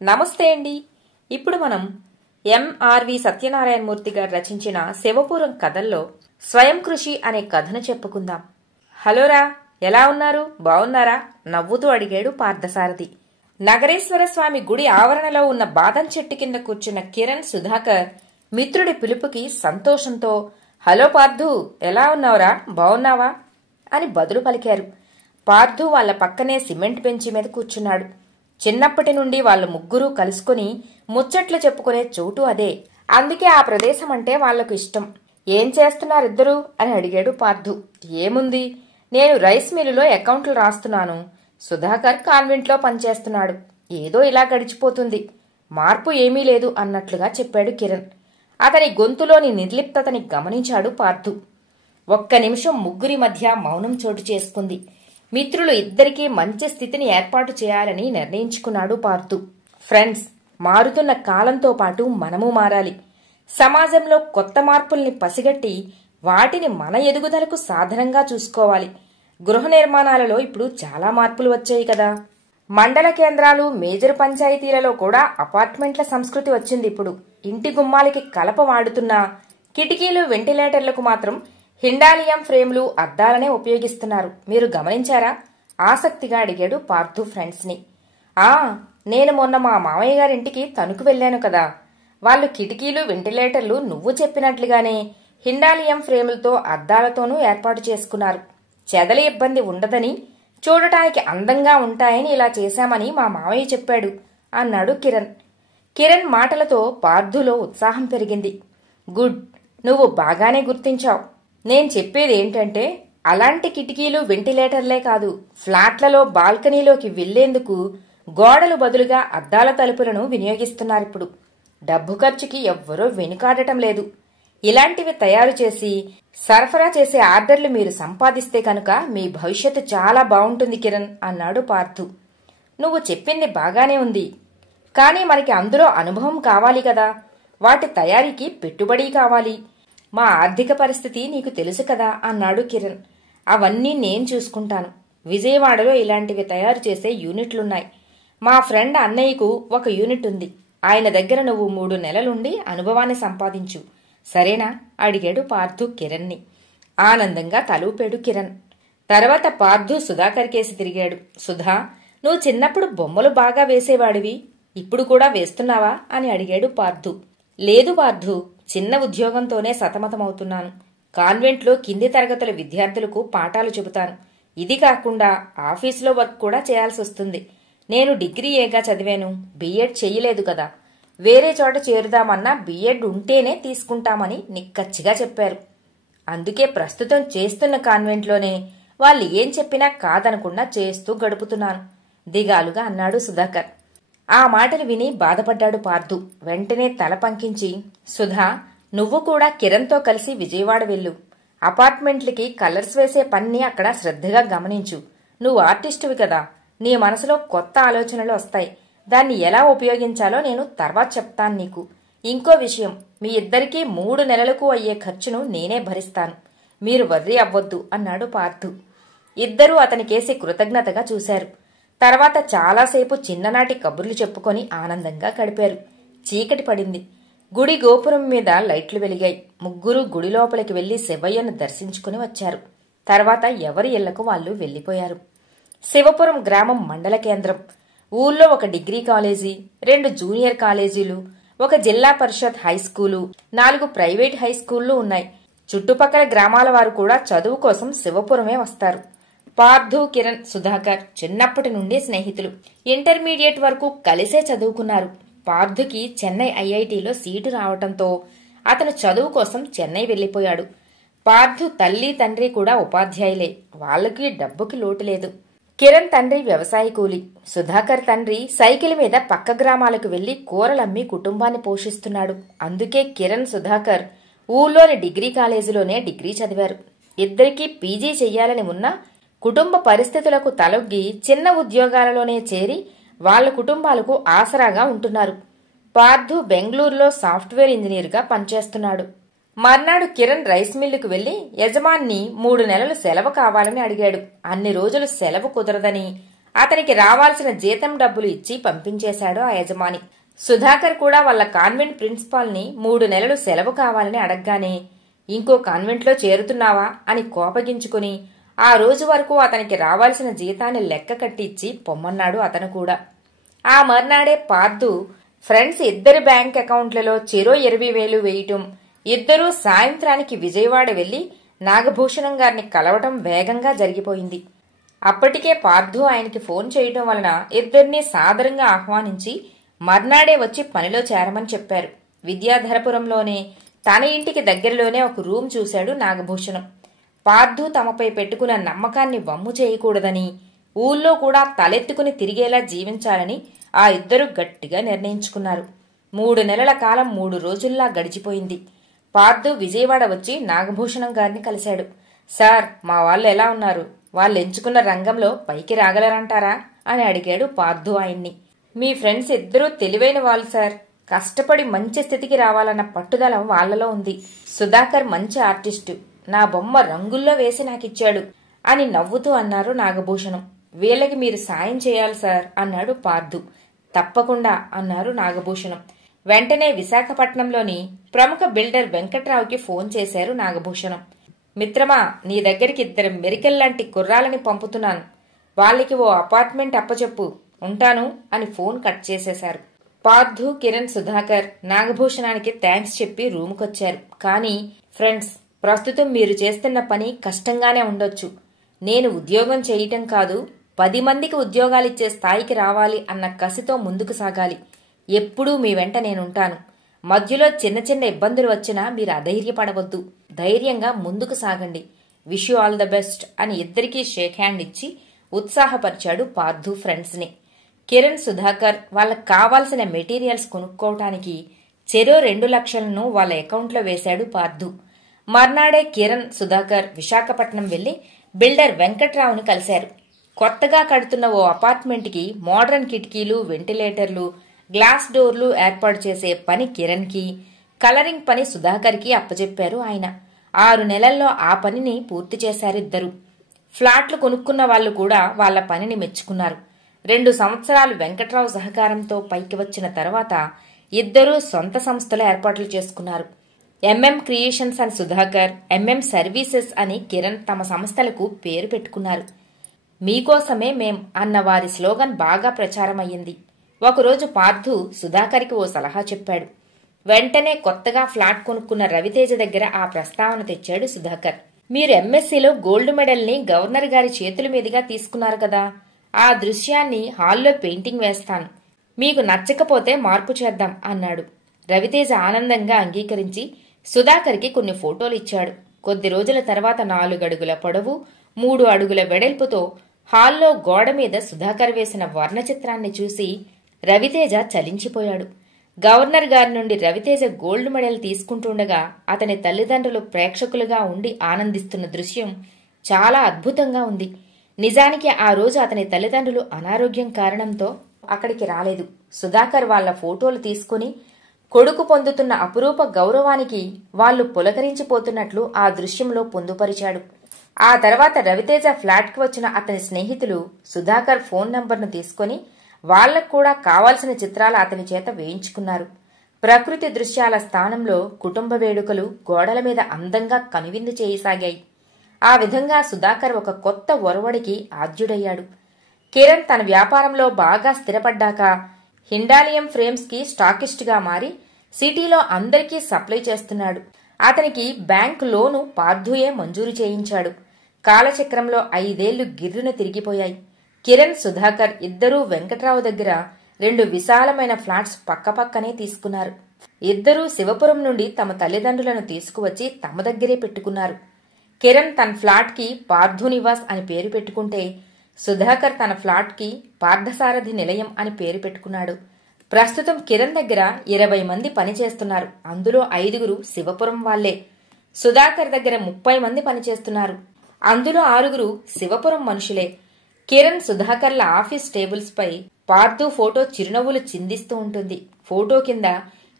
నమస్తే అండి. ఇప్పుడు మనం ఎంఆర్వి సత్యనారాయణమూర్తి గారు రచించిన శివపురం కథల్లో స్వయం కృషి అనే కథను చెప్పుకుందాం. హలోరా, ఎలా ఉన్నారు? బావున్నారా? నవ్వుతూ అడిగాడు పార్థసారథి. నగరేశ్వర స్వామి గుడి ఆవరణలో ఉన్న బాదం చెట్టు కింద కూర్చున్న కిరణ్, సుధాకర్ మిత్రుడి పిలుపుకి సంతోషంతో హలో పార్థు, ఎలా ఉన్నావురా? బావున్నావా అని బదులు పలికారు. పార్థు వాళ్ల పక్కనే సిమెంట్ బెంచి మీద కూర్చున్నాడు. చిన్నప్పటి నుండి వాళ్ళు ముగ్గురూ కలుసుకుని ముచ్చట్లు చెప్పుకునే చోటు అదే. అందుకే ఆ ప్రదేశం అంటే వాళ్లకు ఇష్టం. ఏం చేస్తున్నారిద్దరూ అని అడిగాడు పార్థు. ఏముంది, నేను రైస్ మిల్లులో అకౌంట్లు రాస్తున్నాను. సుధాకర్ కాన్వెంట్లో పనిచేస్తున్నాడు. ఏదో ఇలా గడిచిపోతుంది, మార్పు ఏమీ లేదు అన్నట్లుగా చెప్పాడు కిరణ్. అతని గొంతులోని నిర్లిప్తతని గమనించాడు పార్థు. ఒక్క నిమిషం ముగ్గురి మధ్య మౌనం చోటు చేసుకుంది. మిత్రులు ఇద్దరికీ మంచి స్థితిని ఏర్పాటు చేయాలని నిర్ణయించుకున్నాడు పార్థు. ఫ్రెండ్స్, మారుతున్న కాలంతో పాటు మనము మారాలి. సమాజంలో కొత్త మార్పుల్ని పసిగట్టి వాటిని మన ఎదుగుదలకు సాధనంగా చూసుకోవాలి. గృహ నిర్మాణాలలో ఇప్పుడు చాలా మార్పులు వచ్చాయి కదా. మండల కేంద్రాలు, మేజర్ పంచాయతీలలో కూడా అపార్ట్మెంట్ల సంస్కృతి వచ్చింది. ఇప్పుడు ఇంటి గుమ్మాలకి కలప వాడుతున్నా కిటికీలు, వెంటిలేటర్లకు మాత్రం హిండాలియం ఫ్రేమ్లు, అద్దాలనే ఉపయోగిస్తున్నారు. మీరు గమనించారా? ఆసక్తిగా అడిగాడు పార్థు ఫ్రెండ్స్ ని. నేను మొన్న మా మామయ్య గారింటికి తణుకు వెళ్లాను కదా. వాళ్ళు కిటికీలు, వెంటిలేటర్లు నువ్వు చెప్పినట్లుగానే హిండాలియం ఫ్రేములతో, అద్దాలతోనూ ఏర్పాటు చేసుకున్నారు. చెదల ఇబ్బంది ఉండదని, చూడటానికి అందంగా ఉంటాయని ఇలా చేశామని మా మామయ్య చెప్పాడు అన్నాడు కిరణ్. కిరణ్ మాటలతో పార్థులో ఉత్సాహం పెరిగింది. గుడ్, నువ్వు బాగానే గుర్తించావు. నేను చెప్పేది ఏంటంటే, అలాంటి కిటికీలు, వెంటిలేటర్లే కాదు, ఫ్లాట్లలో బాల్కనీలోకి వెళ్లేందుకు గోడలు బదులుగా అద్దాల తలుపులను వినియోగిస్తున్నారిప్పుడు. డబ్బు ఖర్చుకి ఎవ్వరూ వెనుకాడటం లేదు. ఇలాంటివి తయారు చేసి సరఫరా చేసే ఆర్డర్లు మీరు సంపాదిస్తే కనుక మీ భవిష్యత్తు చాలా బాగుంటుంది కిరణ్ అన్నాడు పార్థు. నువ్వు చెప్పింది బాగానే ఉంది, కానీ మనకి అందులో అనుభవం కావాలి కదా. వాటి తయారీకి పెట్టుబడి కావాలి. మా ఆర్థిక పరిస్థితి నీకు తెలుసు కదా అన్నాడు కిరణ్. అవన్నీ నేను చూసుకుంటాను. విజయవాడలో ఇలాంటివి తయారు చేసే యూనిట్లున్నాయి. మా ఫ్రెండ్ అన్నయ్యకు ఒక యూనిట్ ఉంది. ఆయన దగ్గర నువ్వు 3 నెలలుండి అనుభవాన్ని సంపాదించు, సరేనా అడిగాడు పార్థు కిరణ్ని. ఆనందంగా తలూపాడు కిరణ్. తర్వాత పార్థు సుధాకర్ కేసి తిరిగాడు. సుధా, నువ్వు చిన్నప్పుడు బొమ్మలు బాగా వేసేవాడివి, ఇప్పుడు కూడా వేస్తున్నావా అని అడిగాడు పార్థు. లేదు పార్థు, చిన్న ఉద్యోగంతోనే సతమతమవుతున్నాను. కాన్వెంట్లో కింది తరగతుల విద్యార్థులకు పాఠాలు చెబుతాను. ఇది కాకుండా ఆఫీసులో వర్క్ కూడా చేయాల్సి వస్తుంది. నేను డిగ్రీ ఏగా చదివాను, బిఎడ్ చెయ్యలేదు కదా. వేరే చోట చేరుదామన్నా బిఎడ్ ఉంటేనే తీసుకుంటామని నిక్కచ్చిగా చెప్పారు. అందుకే ప్రస్తుతం చేస్తున్న కాన్వెంట్లోనే వాళ్ళు ఏం చెప్పినా కాదనకుండా చేస్తూ గడుపుతున్నాను దిగాలుగా అన్నాడు సుధాకర్. ఆ మాటలు విని బాధపడ్డాడు పార్థు. వెంటనే తల పంకించి, సుధా, నువ్వు కూడా కిరణ్తో కలిసి విజయవాడ వెళ్ళు. అపార్ట్మెంట్లకి కలర్స్ వేసే పన్ని అక్కడ శ్రద్ధగా గమనించు. నువ్వు ఆర్టిస్టువి కదా, నీ మనసులో కొత్త ఆలోచనలు వస్తాయి. దాన్ని ఎలా ఉపయోగించాలో నేను తర్వాత చెప్తాను నీకు. ఇంకో విషయం, మీ ఇద్దరికీ 3 నెలలకు అయ్యే ఖర్చును నేనే భరిస్తాను. మీరు వర్రీ అవ్వొద్దు అన్నాడు పార్థు. ఇద్దరూ అతనికేసి కృతజ్ఞతగా చూశారు. తర్వాత చాలాసేపు చిన్ననాటి కబుర్లు చెప్పుకొని ఆనందంగా గడిపారు. చీకటి పడింది. గుడి గోపురం మీద లైట్లు వెలిగాయి. ముగ్గురు గుడి లోపలికి వెళ్లి శివయ్యను దర్శించుకుని వచ్చారు. తర్వాత ఎవరి ఇళ్లకు వాళ్ళు వెళ్లిపోయారు. శివపురం గ్రామం మండల కేంద్రం. ఊళ్ళో ఒక డిగ్రీ కాలేజీ, 2 జూనియర్ కాలేజీలు, ఒక జిల్లా పరిషత్ హైస్కూలు, 4 ప్రైవేట్ హైస్కూళ్లు ఉన్నాయి. చుట్టుపక్కల గ్రామాల వారు కూడా చదువు కోసం శివపురమే వస్తారు. పార్థు, కిరణ్, సుధాకర్ చిన్నప్పటి నుండి స్నేహితులు. ఇంటర్మీడియట్ వరకు కలిసే చదువుకున్నారు. పార్థుకి చెన్నై ఐఐటిలో సీటు రావటంతో అతను చదువు కోసం చెన్నై వెళ్లిపోయాడు. పార్థు తల్లి, తండ్రి కూడా ఉపాధ్యాయులే. వాళ్ళకి డబ్బుకి లోటు లేదు. కిరణ్ తండ్రి వ్యవసాయ కూలి. సుధాకర్ తండ్రి సైకిల్ మీద పక్క గ్రామాలకు వెళ్లి కూరలమ్మి కుటుంబాన్ని పోషిస్తున్నాడు. అందుకే కిరణ్, సుధాకర్ ఊళ్ళోని డిగ్రీ కాలేజీలోనే డిగ్రీ చదివారు. ఇద్దరికీ పీజీ చెయ్యాలని ఉన్నా కుటుంబ పరిస్థితులకు తలొగ్గి చిన్న ఉద్యోగాలలోనే చేరి వాళ్ల కుటుంబాలకు ఆసరాగా ఉంటున్నారు. పార్థు బెంగళూరులో సాఫ్ట్వేర్ ఇంజనీర్గా పనిచేస్తున్నాడు. మర్నాడు కిరణ్ రైస్ మిల్లుకు వెళ్లి యజమాన్ని 3 నెలలు సెలవు కావాలని అడిగాడు. అన్ని రోజులు సెలవు కుదరదని అతనికి రావాల్సిన జీతం డబ్బులు ఇచ్చి పంపించేశాడు ఆ యజమాని. సుధాకర్ కూడా వాళ్ళ కాన్వెంట్ ప్రిన్సిపాల్ ని 3 నెలలు సెలవు కావాలని అడగగానే ఇంకో కాన్వెంట్లో చేరుతున్నావా అని కోపగించుకుని ఆ రోజు వరకు అతనికి రావాల్సిన జీతాన్ని లెక్క కట్టించి పొమ్మన్నాడు అతను కూడా. ఆ మర్నాడే పార్థు ఫ్రెండ్స్ ఇద్దరి బ్యాంక్ అకౌంట్లలో చెరో 20,000 వేయటం, ఇద్దరూ సాయంత్రానికి విజయవాడ వెళ్లి నాగభూషణం గారిని కలవటం వేగంగా జరిగిపోయింది. అప్పటికే పార్థు ఆయనకి ఫోన్ చేయటం వలన ఇద్దరినీ సాదరంగా ఆహ్వానించి మర్నాడే వచ్చి పనిలో చేరమని చెప్పారు. విద్యాధరపురంలోనే తన ఇంటికి దగ్గరలోనే ఒక రూమ్ చూశాడు నాగభూషణం. పార్థు తమపై పెట్టుకున్న నమ్మకాన్ని వమ్ము చేయకూడదని, ఊళ్ళో కూడా తలెత్తుకుని తిరిగేలా జీవించాలని ఆ ఇద్దరు గట్టిగా నిర్ణయించుకున్నారు. 3 నెలల కాలం 3 రోజుల్లా గడిచిపోయింది. పార్థు విజయవాడ వచ్చి నాగభూషణం గారిని కలిశాడు. సార్, మా వాళ్ళు ఎలా ఉన్నారు? వాళ్ళు ఎంచుకున్న రంగంలో పైకి రాగలరంటారా అని అడిగాడు పార్థు ఆయన్ని. మీ ఫ్రెండ్స్ ఇద్దరూ తెలివైన వాళ్ళు సార్. కష్టపడి మంచి స్థితికి రావాలన్న పట్టుదల వాళ్లలో ఉంది. సుధాకర్ మంచి ఆర్టిస్టు. నా బొమ్మ రంగుల్లో వేసి నాకిచ్చాడు అని నవ్వుతూ అన్నారు నాగభూషణం. వీళ్ళకి మీరు సాయం చేయాలి సార్ అన్నాడు పార్థు. తప్పకుండా అన్నారు నాగభూషణం. వెంటనే విశాఖపట్నంలోని ప్రముఖ బిల్డర్ వెంకట్రావుకి ఫోన్ చేశారు నాగభూషణం. మిత్రమా, నీ దగ్గరికి 2 మెరికల్ లాంటి కుర్రాలని పంపుతున్నాను. వాళ్ళకి ఓ అపార్ట్మెంట్ అప్పచెప్పు, ఉంటాను అని ఫోన్ కట్ చేసేశారు. పార్థు, కిరణ్, సుధాకర్ నాగభూషణానికి థ్యాంక్స్ చెప్పి రూముకొచ్చారు. కానీ ఫ్రెండ్స్, ప్రస్తుతం మీరు చేస్తున్న పని కష్టంగానే ఉండొచ్చు. నేను ఉద్యోగం చేయటం కాదు, 10 మందికి ఉద్యోగాలిచ్చే స్థాయికి రావాలి అన్న కసితో ముందుకు సాగాలి. ఎప్పుడూ మీ వెంట నేనుంటాను. మధ్యలో చిన్న చిన్న ఇబ్బందులు వచ్చినా మీరు అధైర్యపడవద్దు. ధైర్యంగా ముందుకు సాగండి. Wish you all the best అని ఇద్దరికీ షేక్ హ్యాండ్ ఇచ్చి ఉత్సాహపరిచాడు పార్థు ఫ్రెండ్స్ ని. కిరణ్, సుధాకర్ వాళ్ళకు కావాల్సిన మెటీరియల్స్ కొనుక్కోవటానికి చెరో 2 లక్షలను వాళ్ళ అకౌంట్లో వేశాడు పార్థు. మర్నాడే కిరణ్, సుధాకర్ విశాఖపట్నం వెళ్లి బిల్డర్ వెంకట్రావుని కలిశారు. కొత్తగా కడుతున్న ఓ అపార్ట్మెంట్కి మోడర్న్ కిటికీలు, వెంటిలేటర్లు, గ్లాస్ డోర్లు ఏర్పాటు చేసే పని కిరణ్కి, కలరింగ్ పని సుధాకర్కి అప్పచెప్పారు ఆయన. 6 నెలల్లో ఆ పనిని పూర్తి చేశారిద్దరు. ఫ్లాట్లు కొనుక్కున్న వాళ్లు కూడా వాళ్ల పనిని మెచ్చుకున్నారు. 2 సంవత్సరాలు వెంకట్రావు సహకారంతో పైకి వచ్చిన తర్వాత ఇద్దరూ సొంత సంస్థలు ఏర్పాట్లు చేసుకున్నారు. ఎంఎం క్రియేషన్స్ అని సుధాకర్, ఎంఎం సర్వీసెస్ అని కిరణ్ తమ సంస్థలకు పేరు పెట్టుకున్నారు. మీకోసమే మేం అన్న వారి స్లోగన్ బాగా ప్రచారమయ్యింది. ఒకరోజు పార్థు సుధాకర్కి ఓ సలహా చెప్పాడు. వెంటనే కొత్తగా ఫ్లాట్ కొనుక్కున్న రవితేజ దగ్గర ఆ ప్రస్తావన తెచ్చాడు సుధాకర్. మీరు ఎంఎస్సీలో గోల్డ్ మెడల్ని గవర్నర్ గారి చేతుల మీదుగా తీసుకున్నారు కదా, ఆ దృశ్యాన్ని హాల్లో పెయింటింగ్ వేస్తాను. మీకు నచ్చకపోతే మార్పు చేద్దాం అన్నాడు. రవితేజ ఆనందంగా అంగీకరించి సుధాకర్కి కొన్ని ఫోటోలు ఇచ్చాడు. కొద్ది రోజుల తర్వాత 4 అడుగుల పొడవు, 3 అడుగుల వెడల్పుతో హాల్లో గోడ మీద సుధాకర్ వేసిన వర్ణ చిత్రాన్ని చూసి రవితేజ చలించిపోయాడు. గవర్నర్ గారి నుండి రవితేజ గోల్డ్ మెడల్ తీసుకుంటుండగా అతని తల్లిదండ్రులు ప్రేక్షకులుగా ఉండి ఆనందిస్తున్న దృశ్యం చాలా అద్భుతంగా ఉంది. నిజానికి ఆ రోజు అతని తల్లిదండ్రులు అనారోగ్యం కారణంతో అక్కడికి రాలేదు. సుధాకర్ వాళ్ల ఫోటోలు తీసుకుని కొడుకు పొందుతున్న అపురూప గౌరవానికి వాళ్లు పులకరించిపోతున్నట్లు ఆ దృశ్యంలో పొందుపరిచాడు. ఆ తర్వాత రవితేజ ఫ్లాట్కి వచ్చిన అతని స్నేహితులు సుధాకర్ ఫోన్ నంబర్ను తీసుకుని వాళ్లకు కూడా కావాల్సిన చిత్రాలు అతని చేత వేయించుకున్నారు. ప్రకృతి దృశ్యాల స్థానంలో కుటుంబ వేడుకలు గోడల మీద అందంగా కనువిందు చేయసాగాయి. ఆ విధంగా సుధాకర్ ఒక కొత్త ఒరవడికి ఆద్యుడయ్యాడు. కిరణ్ తన వ్యాపారంలో బాగా స్థిరపడ్డాక హిండాలియం ఫ్రేమ్స్ కి స్టాకిస్ట్గా మారి సిటీలో అందరికీ సప్లై చేస్తున్నాడు. అతనికి బ్యాంక్ లోను పార్థుయే మంజూరు చేయించాడు. కాలచక్రంలో 5 ఏళ్లు గిర్రున తిరిగిపోయాయి. కిరణ్, సుధాకర్ ఇద్దరూ వెంకట్రావు దగ్గర 2 విశాలమైన ఫ్లాట్స్ పక్కపక్కనే తీసుకున్నారు. ఇద్దరూ శివపురం నుండి తమ తల్లిదండ్రులను తీసుకువచ్చి తమ దగ్గరే పెట్టుకున్నారు. కిరణ్ తన ఫ్లాట్కి పార్థు నివాస్ అని పేరు పెట్టుకుంటే సుధాకర్ తన ఫ్లాట్కి పార్థసారథి నిలయం అని పేరు పెట్టుకున్నాడు. ప్రస్తుతం కిరణ్ దగ్గర 20 మంది పనిచేస్తున్నారు. అందులో 5గురు శివపురం వాళ్లే. సుధాకర్ దగ్గర 30 మంది పనిచేస్తున్నారు. అందులో 6గురు శివపురం మనుషులే. కిరణ్, సుధాకర్ల ఆఫీస్ టేబుల్స్ పై పార్థు ఫోటో చిరునవ్వులు చిందిస్తూ ఉంటుంది. ఫోటో కింద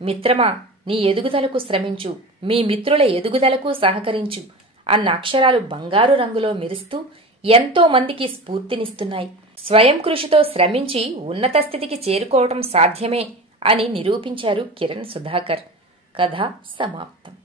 మిత్రమా, నీ ఎదుగుదలకు శ్రమించు, మీ మిత్రుల ఎదుగుదలకు సహకరించు అన్న అక్షరాలు బంగారు రంగులో మెరుస్తూ ఎంతో మందికి స్ఫూర్తినిస్తున్నాయి. స్వయం కృషితో శ్రమించి ఉన్నత స్థితికి చేరుకోవటం సాధ్యమే అని నిరూపించారు కిరణ్ సుధాకర్. కథ సమాప్తం.